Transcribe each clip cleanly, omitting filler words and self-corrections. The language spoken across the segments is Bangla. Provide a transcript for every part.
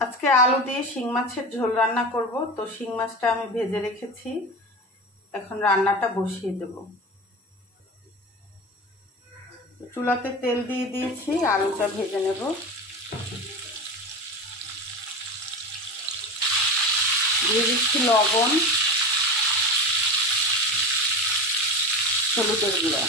আজকে আলু দিয়ে শিং মাছের ঝোল রান্না করব। তো শিং মাছটা আমি ভেজে রেখেছি, এখন রান্নাটা বসিয়ে দেব। চুলাতে তেল দিয়ে দিয়েছি, আলুটা ভেজে নেব। দিয়ে দিচ্ছি লবণ, হলুদের গুঁড়া।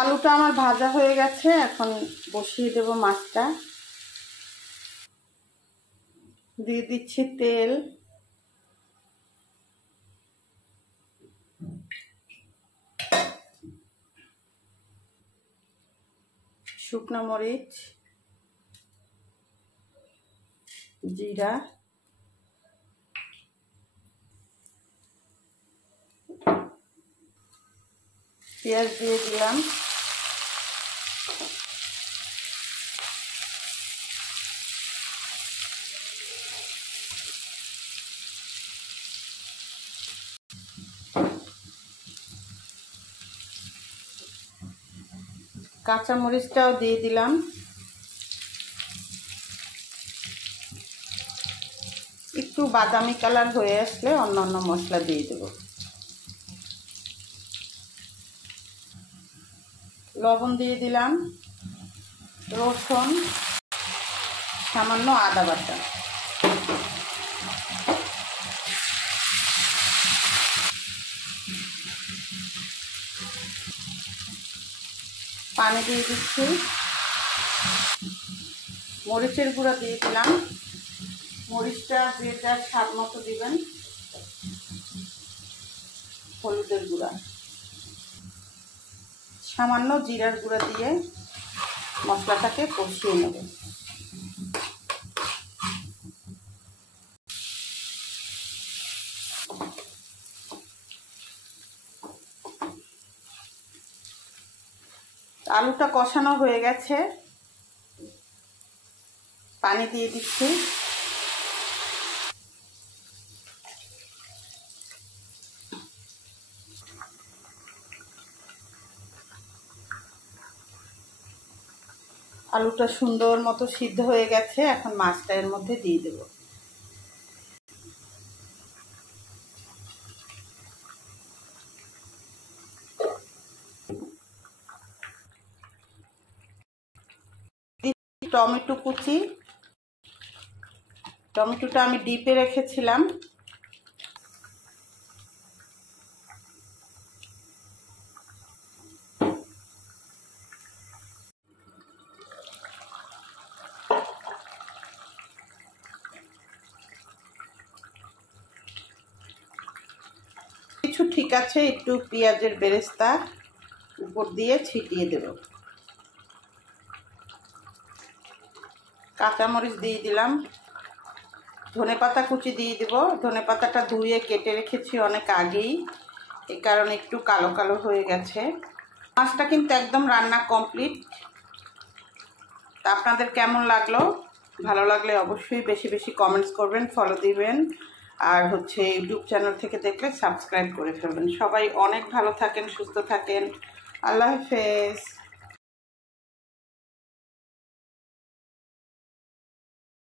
আলুটা আমার ভাজা হয়ে গেছে, এখন বসিয়ে দেব মাছটা। দিয়ে দিচ্ছি তেল, শুকনো মরিচ, জিরা, পেঁয়াজ দিয়ে দিলাম। কাঁচা মরিচটাও দিয়ে দিলাম। একটু বাদামি কালার হয়ে আসলে অন্যান্য মশলা দিয়ে দেব। লবণ দিয়ে দিলাম, রসুন, সামান্য আদা বাটা। পানি দিয়ে দিচ্ছি, মরিচের গুঁড়া দিয়ে দিলাম। মরিচটা যে যার স্বাদ মতো দিবেন। হলুদের গুঁড়া, সামান্য জিরার গুঁড়া দিয়ে মশলাটাকে কষিয়ে নেব। আলুটা কষানো হয়ে গেছে, পানি দিয়ে দিচ্ছি। আলুটা সুন্দর মতো সিদ্ধ হয়ে গেছে, এখন মাছটা এর মধ্যে দিয়ে দেব। টমেটো কুচি, টমেটোটা আমি ডিপে রেখেছিলাম। কিছু ঠিক আছে, একটু পেঁয়াজের বেরেস্তা উপর দিয়ে ছিটিয়ে দেব। কাঁচামরিচ দিয়ে দিলাম, ধনেপাতা কুচি দিয়ে দেব। ধনেপাতাটা ধুয়ে কেটে রেখেছি অনেক আগেই, এই কারণে একটু কালো কালো হয়ে গেছে। মাছটা কিন্তু একদম রান্না কমপ্লিট। তা আপনাদের কেমন লাগলো? ভালো লাগলে অবশ্যই বেশি বেশি কমেন্টস করবেন, ফলো দিবেন। আর ইউটিউব চ্যানেল থেকে দেখলে সাবস্ক্রাইব করে ফেলবেন। সবাই অনেক ভালো থাকেন, সুস্থ থাকেন। আল্লাহ হাফেজ।